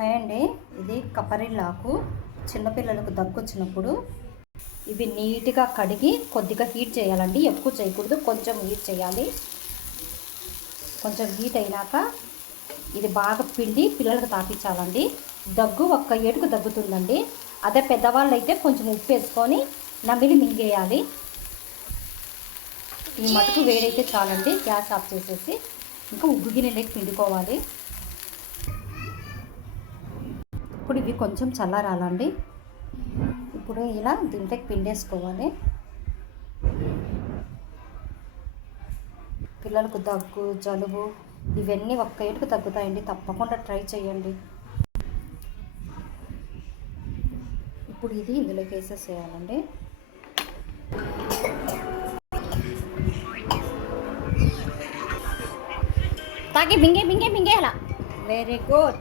Hi అండి, ఇది కపరిల్లాకు. చిన్నపిల్లలకు దగ్గు వచ్చినప్పుడు ఇవి నీట్గా కడిగి కొద్దిగా హీట్ చేయాలండి. ఎక్కువ చేయకూడదు, కొంచెం హీట్ చేయాలి. కొంచెం హీట్ అయినాక ఇది బాగా పిండి పిల్లలకు తాపించాలండి. దగ్గు ఒక్క ఏటుకు దగ్గుతుందండి. అదే పెద్దవాళ్ళు అయితే కొంచెం ఉప్పు వేసుకొని నమిలి మింగేయాలి. ఈ మటుకు వేడైతే చాలండి. గ్యాస్ ఆఫ్ చేసేసి ఇంకా ఉగ్గు గిన్నెలోకి పిండుకోవాలి. ఇప్పుడు ఇవి కొంచెం చల్లారాలండి. ఇప్పుడు ఇలా దీంట్లోకి పిండేసుకోవాలి. పిల్లలకు దగ్గు, జలుబు ఇవన్నీ ఒక్క ఏటుకు తగ్గుతాయండి. తప్పకుండా ట్రై చేయండి. ఇప్పుడు ఇది ఇందులోకి వేసేసేయాలండి. తాగి మింగే అలా. Very good.